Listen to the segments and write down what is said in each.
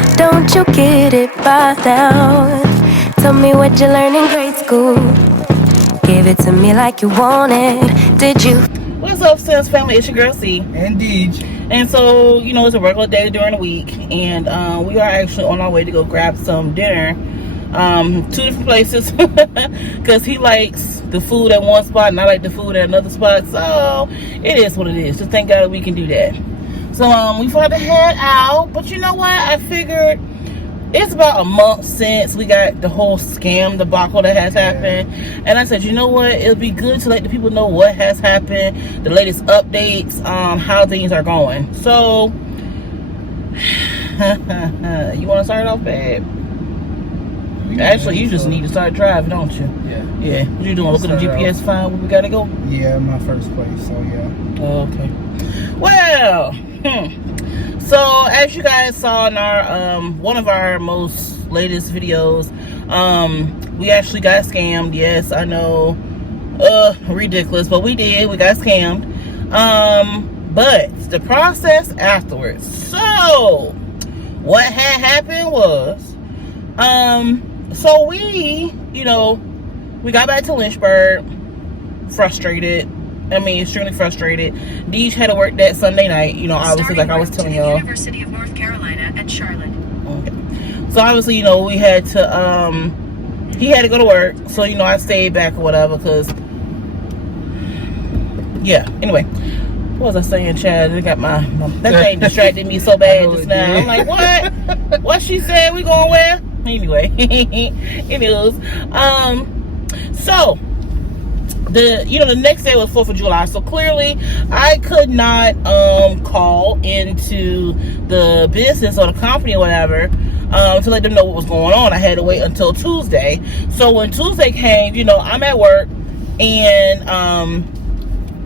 Why don't you get it by now? Tell me what you learned in grade school. Give it to me like you want it. Did you? What's up, Sis family? It's your girl C. And Deej. And so, you know, it's a regular day during the week, and we are actually on our way to go grab some dinner. Two different places, because he likes the food at one spot and I like the food at another spot. So it is what it is. Just thank God we can do that. So we thought to head out, but you know what? I figured it's about a month since we got the whole scam debacle that has happened, and I said, you know what? It'll be good to let the people know what has happened, the latest updates, how things are going. So, you want to start off, babe? Actually, you just need to start driving, don't you? Yeah. What you doing? Look at the GPS, find where we gotta go? Yeah, my first place, so yeah. Okay. Well, so as you guys saw in our one of our most latest videos, we actually got scammed. Yes, I know, ridiculous, but we got scammed. But the process afterwards. So what had happened was, so we, you know, we got back to Lynchburg, frustrated. I mean, extremely frustrated. Deej had to work that Sunday night, you know, obviously, like I was telling y'all. University of North Carolina at Charlotte. Okay. So obviously, you know, we had to, he had to go to work. So, you know, I stayed back or whatever, because, yeah. Anyway, what was I saying, Chad? It got my that thing distracted me so bad just now. I'm like, what? What she said? We going where? Anyway, anyways, so the next day was 4th of July, so clearly I could not call into the business or the company or whatever to let them know what was going on. I had to wait until Tuesday. So when Tuesday came, you know, I'm at work, and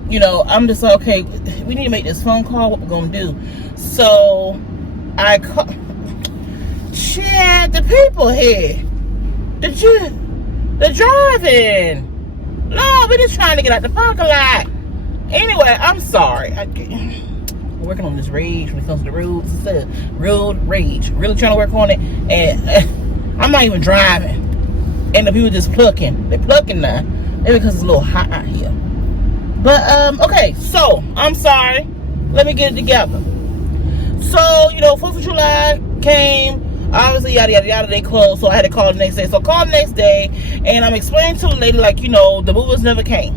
you know, I'm just like, okay, we need to make this phone call. What we're gonna do? So I call. Shit, the people here, the driving. No, we're just trying to get out the parking lot. Anyway, I'm sorry. I'm working on this rage when it comes to the roads. It's a road rage. Really trying to work on it. And I'm not even driving. And the people just plucking. They're plucking now. Maybe because it's a little hot out here. But, okay. So, I'm sorry. Let me get it together. So, you know, 4th of July came. Obviously, yada, yada, yada, they closed, so I had to call the next day. So I called the next day, and I'm explaining to the lady, like, you know, the movers never came.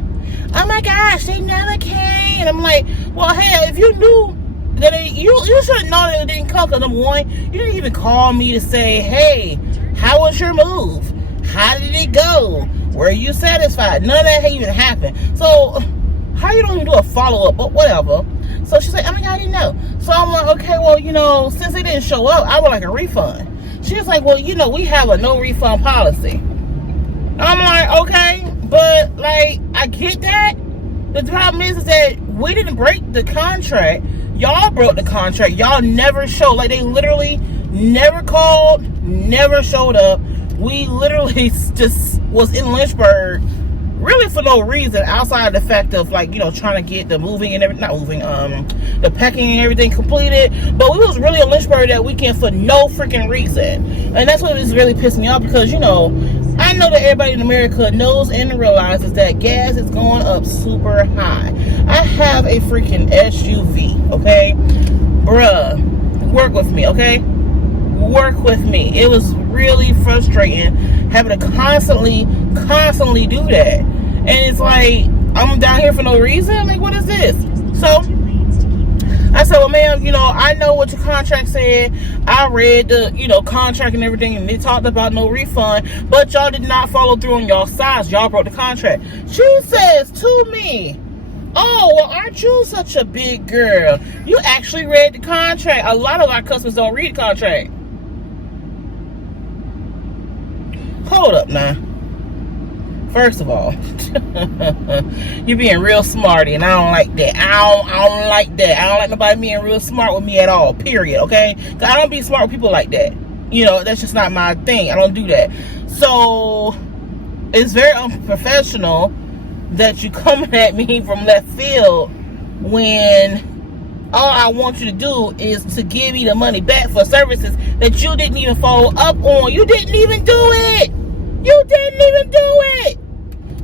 Oh my gosh, they never came. And I'm like, well, hey, if you knew that you should have known that it didn't come, because number one, you didn't even call me to say, hey, how was your move? How did it go? Were you satisfied? None of that even happened. So how you don't even do a follow-up, but whatever. So she's like, oh my God, I didn't know. So I'm like, okay, well, you know, since they didn't show up, I would like a refund. She's like, well, you know, we have a no refund policy. I'm like, okay, but like, I get that. The problem is that we didn't break the contract. Y'all broke the contract. Y'all never showed. Like, they literally never called, never showed up. We literally just was in Lynchburg, really for no reason outside the fact of, like, you know, trying to get the moving and everything, not moving, the packing and everything completed. But we was really in Lynchburg that weekend for no freaking reason. And that's what is really pissing me off, because, you know, I know that everybody in America knows and realizes that gas is going up super high. I have a freaking SUV, okay? Bruh, work with me, okay? Work with me. It was really frustrating having to constantly do that. And it's like, I'm down here for no reason? Like, what is this? So I said, well, ma'am, you know, I know what your contract said. I read the, you know, contract and everything, and they talked about no refund, but y'all did not follow through on y'all sides. Y'all broke the contract. She says to me, oh, well, aren't you such a big girl? You actually read the contract. A lot of our customers don't read the contract. Hold up now. First of all, you're being real smarty, and I don't like that. I don't like that. I don't like nobody being real smart with me at all, period, okay? Because I don't be smart with people like that. You know, that's just not my thing. I don't do that. So, it's very unprofessional that you coming at me from left field when all I want you to do is to give me the money back for services that you didn't even follow up on. You didn't even do it. You didn't even do it.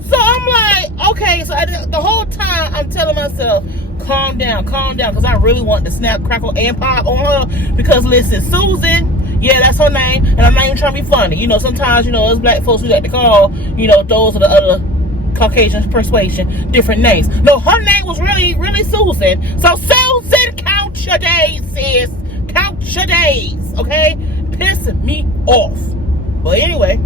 So I'm like, okay, so the whole time I'm telling myself, calm down, because I really want to snap, crackle, and pop on her. Because listen, Susan, yeah, that's her name, and I'm not even trying to be funny. You know, sometimes, you know, us black folks, we like to call, you know, those are the other Caucasian persuasion different names. No, her name was really, really Susan. So Susan, count your days, sis. Count your days, okay? Piss me off. But anyway,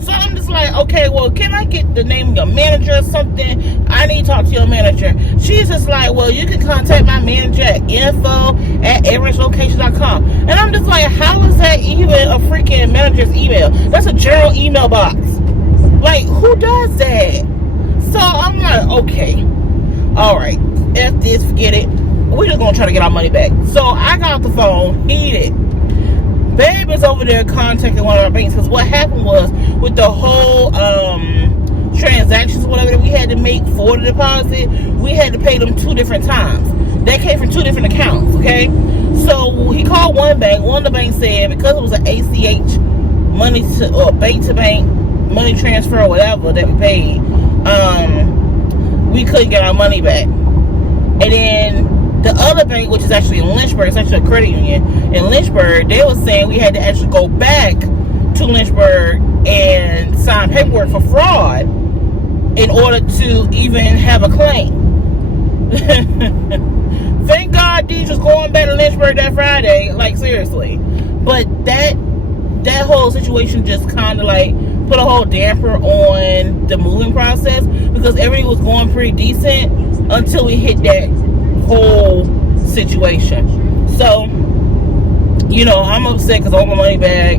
so I'm just like, okay, well, can I get the name of your manager or something? I need to talk to your manager. She's just like, well, you can contact my manager at info@everestlocation.com. And I'm just like, how is that even a freaking manager's email? That's a general email box. Like, who does that? So I'm like, okay, all right, F this, forget it. We're just gonna try to get our money back. So I got off the phone, heated. Babe is over there contacting one of our banks, because what happened was with the whole transactions, whatever that we had to make for the deposit, we had to pay them 2 different times. They came from 2 different accounts, okay? So he called one bank. One of the banks said because it was an ACH money to or bank to bank money transfer or whatever that we paid, we couldn't get our money back. And then the other bank, which is actually in Lynchburg, it's actually a credit union in Lynchburg, they were saying we had to actually go back to Lynchburg and sign paperwork for fraud in order to even have a claim. Thank God Deej was going back to Lynchburg that Friday, like seriously. But that whole situation just kind of like put a whole damper on the moving process, because everything was going pretty decent until we hit that whole situation. So, you know, I'm upset because I want my money back.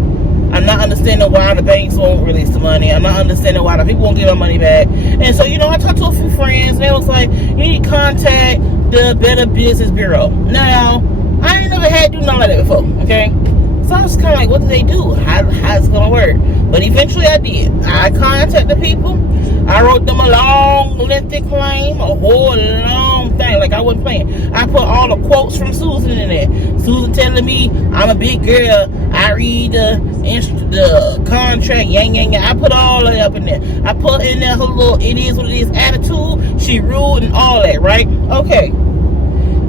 I'm not understanding why the banks won't release the money. I'm not understanding why the people won't give our money back. And so, you know, I talked to a few friends, and they was like, you need to contact the Better Business Bureau. Now, I ain't never had to do none of that before, okay? So I was kind of like, what do they do? How's it going to work? But eventually I did. I contacted the people. I wrote them a long, lengthy claim, a whole long thing. Like I wasn't playing. I put all the quotes from Susan in there. Susan telling me I'm a big girl. I read the contract, yang. I put all of that up in there. I put in there her little it is what it is attitude. She rude and all that, right? Okay.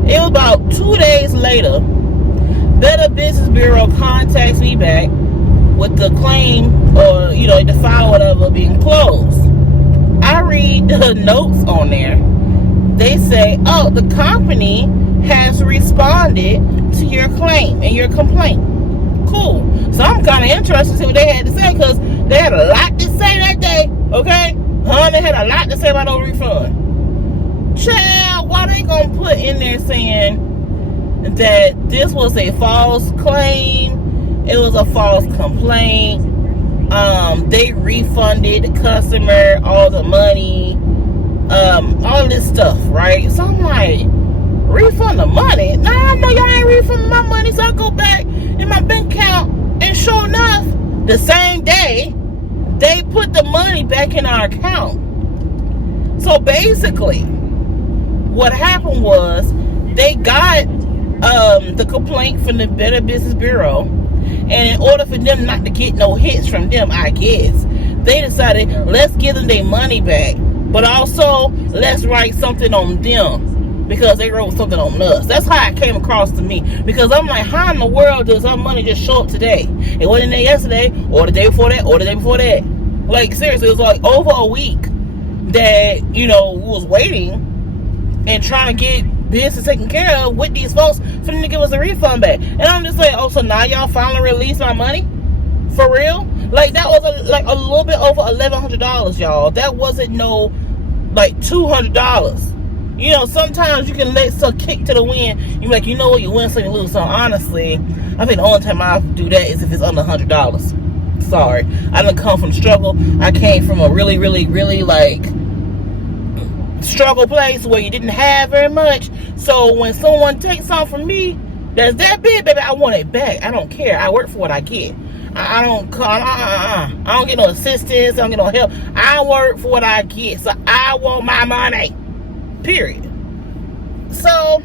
It was about 2 days later, Better Business Bureau contacts me back with the claim, or you know, the file, whatever, being closed. I read the notes on there. They say, oh, the company has responded to your claim and your complaint. Cool. So I'm kind of interested to see what they had to say, because they had a lot to say that day, okay? They had a lot to say about no refund. Child, why they gonna put in there saying that this was a false claim, it was a false complaint, they refunded the customer all the money, all this stuff, right? So I'm like, refund the money? Nah, I know y'all ain't refunding my money. So I go back in my bank account, and sure enough, the same day, they put the money back in our account. So basically, what happened was they got the complaint from the Better Business Bureau, and in order for them not to get no hits from them, I guess, they decided, let's give them their money back, but also let's write something on them, because they wrote something on us. That's how it came across to me, because I'm like, how in the world does our money just show up today? It wasn't there yesterday, or the day before that, or the day before that. Like seriously, it was like over a week that, you know, we was waiting and trying to get business taken care of with these folks for them to give us a refund back. And I'm just like, oh, so now y'all finally release my money? For real? Like, that was a little bit over $1,100, y'all. That wasn't no, like, $200. You know, sometimes you can let stuff kick to the wind. You're like, you know what, you win some, you lose some. Honestly, I think the only time I do that is if it's under $100. Sorry. I didn't come from struggle. I came from a really, really, really, like, struggle place where you didn't have very much. So when someone takes something from me that's that big, baby, I want it back. I don't care. I work for what I get. I don't get no assistance. I don't get no help. I work for what I get. So I want my money. Period. So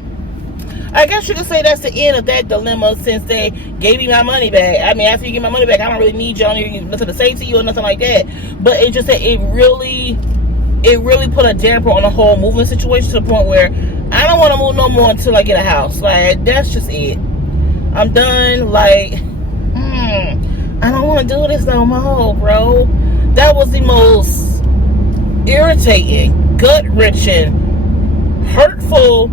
I guess you could say that's the end of that dilemma since they gave me my money back. I mean, after you get my money back, I don't really need y'all, nothing to say to you or nothing like that. But it just that it really put a damper on the whole moving situation to the point where I don't want to move no more until I get a house. Like, that's just it. I'm done. Like, I don't want to do this no more, bro. That was the most irritating, gut-wrenching, hurtful,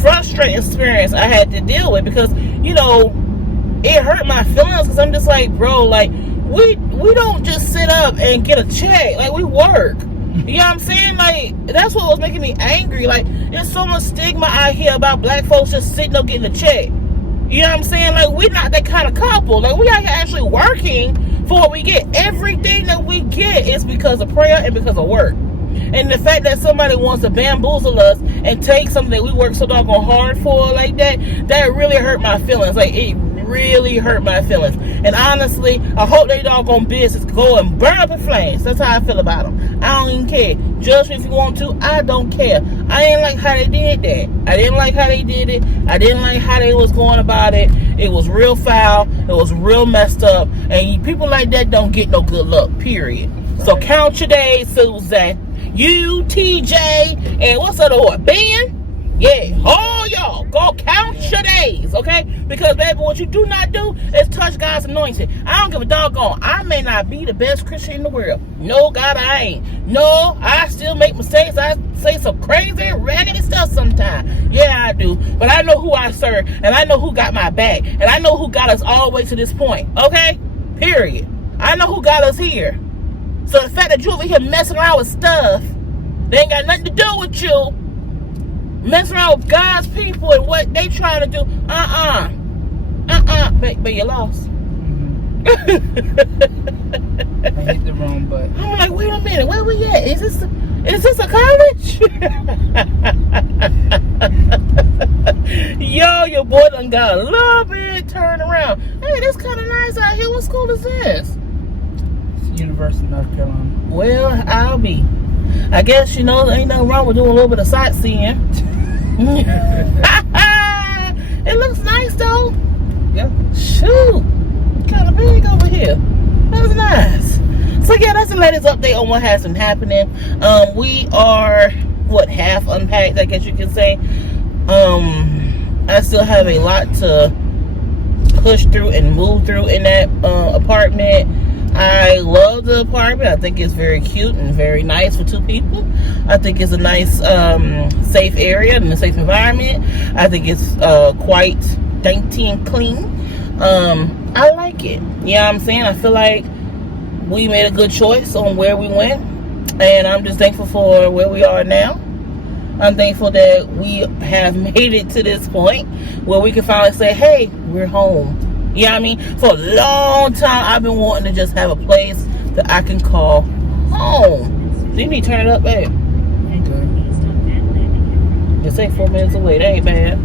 frustrating experience I had to deal with because, you know, it hurt my feelings because I'm just like, bro, like, we don't just sit up and get a check. Like, we work. You know what I'm saying? Like, that's what was making me angry. Like, there's so much stigma out here about black folks just sitting up getting a check. You know what I'm saying? Like, we're not that kind of couple. Like, we out here actually working for what we get. Everything that we get is because of prayer and because of work. And the fact that somebody wants to bamboozle us and take something that we work so doggone hard for like that really hurt my feelings. Like, it really hurt my feelings. And honestly, I hope they doggone business go and burn up in flames. That's how I feel about them. I don't even care. Judge me if you want to. I don't care. I didn't like how they did that. I didn't like how they did it. I didn't like how they was going about it. It was real foul. It was real messed up. And people like that don't get no good luck, period. So count your days, Susan. You, TJ, and what's that other one? Ben? Yeah, all y'all, go count your days, okay? Because, baby, what you do not do is touch God's anointing. I don't give a doggone. I may not be the best Christian in the world. No, God, I ain't. No, I still make mistakes. I say some crazy, raggedy stuff sometimes. Yeah, I do. But I know who I serve, and I know who got my back, and I know who got us all the way to this point, okay? Period. I know who got us here. So the fact that you over here messing around with stuff that ain't got nothing to do with you, messing around with God's people and what they trying to do, but you lost. I hit the wrong button. I'm like, wait a minute, where we at? Is this a college? Yo, your boy done got a little bit turned around. Hey, that's kind of nice out here. What school is this? University of North Carolina. Well, I'll be. I guess, you know, there ain't nothing wrong with doing a little bit of sightseeing. It looks nice, though. Yeah. Shoot. Kind of big over here. That's nice. So, yeah, that's the latest update on what has been happening. We are, half unpacked, I guess you can say. I still have a lot to push through and move through in that apartment. I love the apartment. I think it's very cute and very nice for two people. I think it's a nice, safe area and a safe environment. I think it's quite dainty and clean. I like it. You know what I'm saying? I feel like we made a good choice on where we went. And I'm just thankful for where we are now. I'm thankful that we have made it to this point where we can finally say, hey, we're home. You know what I mean? For a long time, I've been wanting to just have a place that I can call home. So you need to turn it up, babe. It's ain't 4 minutes away. That ain't bad.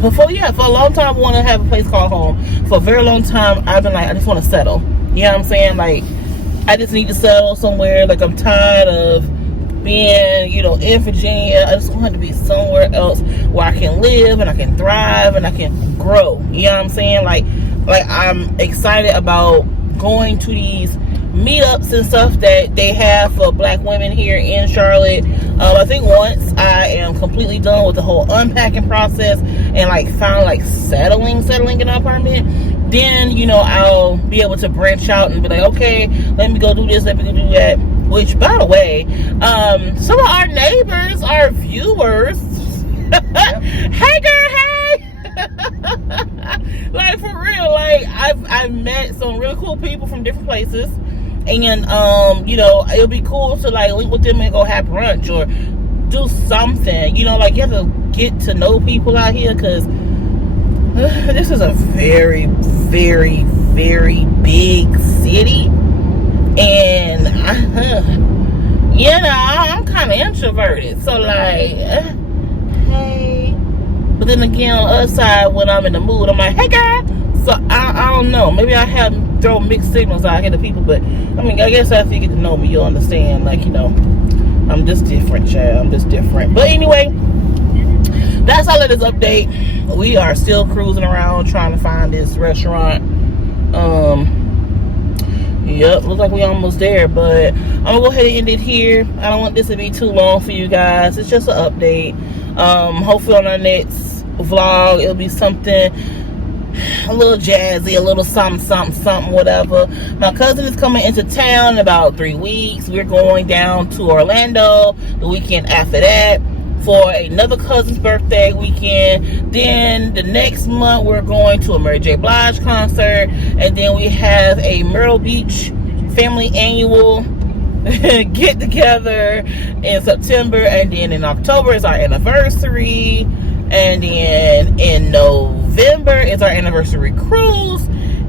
But for a long time, I want to have a place called home. For a very long time, I've been like, I just want to settle. You know what I'm saying? Like, I just need to settle somewhere. Like, I'm tired of being, in Virginia. I just want to be somewhere else where I can live and I can thrive and I can grow. You know what I'm saying? Like I'm excited about going to these meetups and stuff that they have for black women here in Charlotte. I think once I am completely done with the whole unpacking process and finally settling in an apartment, then I'll be able to branch out and be like, okay, let me go do this, let me go do that. Which, by the way, some of our neighbors, our viewers, hey girl, hey! Like, for real, I've met some really cool people from different places, and it'll be cool to link with them and go have brunch or do something. You have to get to know people out here because this is a very, very, very big city. And, I'm kind of introverted. So, hey. But then again, on the other side, when I'm in the mood, I'm like, hey, girl. So, I don't know. Maybe I have throw mixed signals out here to people. But, I guess after you get to know me, you'll understand. I'm just different, child. I'm just different. But anyway, that's all of this update. We are still cruising around trying to find this restaurant. Yep, looks like we almost there, but I'm gonna go ahead and end it here. I don't want this to be too long for you guys. It's just an update. Hopefully on our next vlog it'll be something a little jazzy, a little something, whatever. My cousin is coming into town in about 3 weeks. We're going down to Orlando the weekend after that for another cousin's birthday weekend. Then the next month we're going to a Mary J. Blige concert, and then we have a Myrtle Beach family annual get together in September, and then in October is our anniversary, and then in November is our anniversary cruise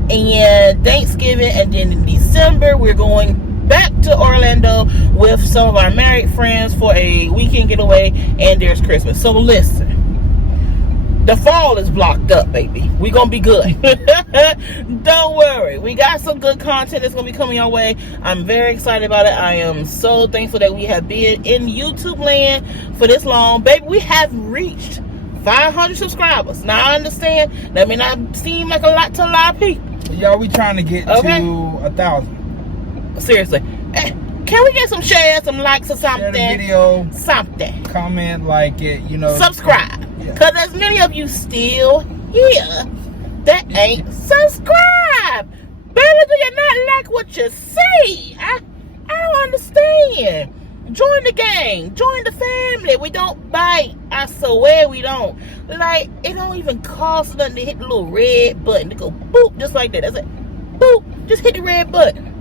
and Thanksgiving, and then in December we're going back to Orlando with some of our married friends for a weekend getaway, and there's Christmas. So listen, the fall is blocked up, baby. We gonna be good. Don't worry, we got some good content that's gonna be coming our way. I'm very excited about it. I am so thankful that we have been in YouTube land for this long, baby. We have reached 500 subscribers. Now I understand that may not seem like a lot to a lot of people. Y'all, we trying to get to 1,000. Seriously, can we get some shares, some likes, or something? Share the video, something. comment, like it, you know. Subscribe, Yeah. cause there's many of you still here that ain't subscribed. Baby, do you not like what you see? I don't understand. Join the gang, join the family. We don't bite. I swear we don't. Like, it don't even cost nothing to hit the little red button to go boop, just like that. That's it. Boop, just hit the red button.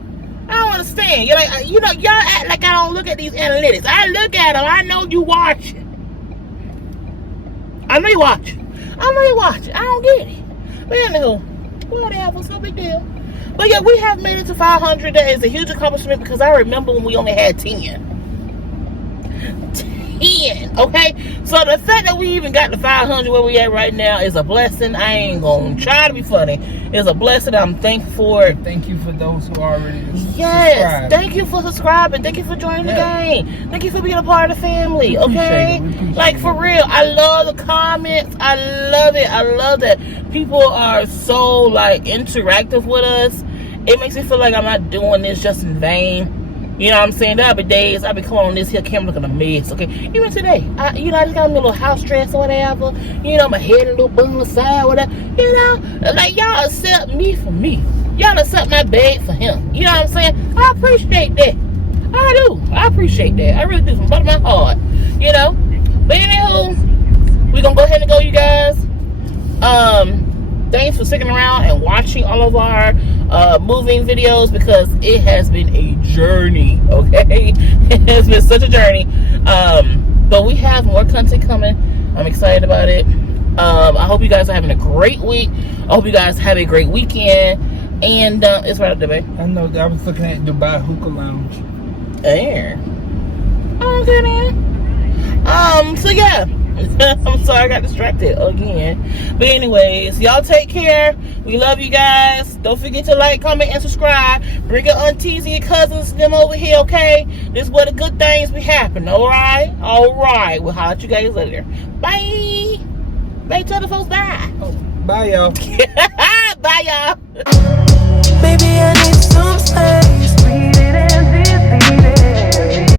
I don't understand. You're like, you know, y'all act like I don't look at these analytics. I look at them. I know you watch. I know you watch. I know you watch. I don't get it. But anywho, whatever. It's no big deal. But yeah, we have made it to 500. That is a huge accomplishment because I remember when we only had 10. Okay, so the fact that we even got to 500 where we at right now is a blessing. I ain't gonna try to be funny. It's a blessing. I'm thankful for it. Thank you for those who already Yes, subscribed. thank you for subscribing. Thank you for joining the gang. Thank you for being a part of the family. Okay, like for real, I love the comments. I love it. I love that people are so like interactive with us. It makes me feel like I'm not doing this just in vain. You know what I'm saying? There'll be days I'll be coming on this here camera looking a mess, okay? Even today, I just got me a little house dress or whatever. You know, my head a little bun on the side, whatever. You know, like y'all accept me for me. Y'all accept my bag for him. You know what I'm saying? I appreciate that. I do. I appreciate that. I really do from the bottom of my heart. You know? But anywho, we're gonna go ahead and go, you guys. Thanks for sticking around and watching all of our moving videos because it has been a journey, okay? It has been such a journey. But we have more content coming. I'm excited about it. I hope you guys are having a great week. I hope you guys have a great weekend. And it's right up there, babe. I know that I was looking at Dubai Hookah Lounge. There. Okay, then. So yeah. I'm sorry I got distracted again. But anyways, y'all take care. We love you guys. Don't forget to like, comment, and subscribe. Bring your aunties and your cousins, them over here, okay? This is where the good things be happening, alright? Alright. We'll holler at you guys later. Bye. Bye, tell the folks bye. Oh, bye, y'all. Bye, y'all. Baby, I need some space. Breathe it in.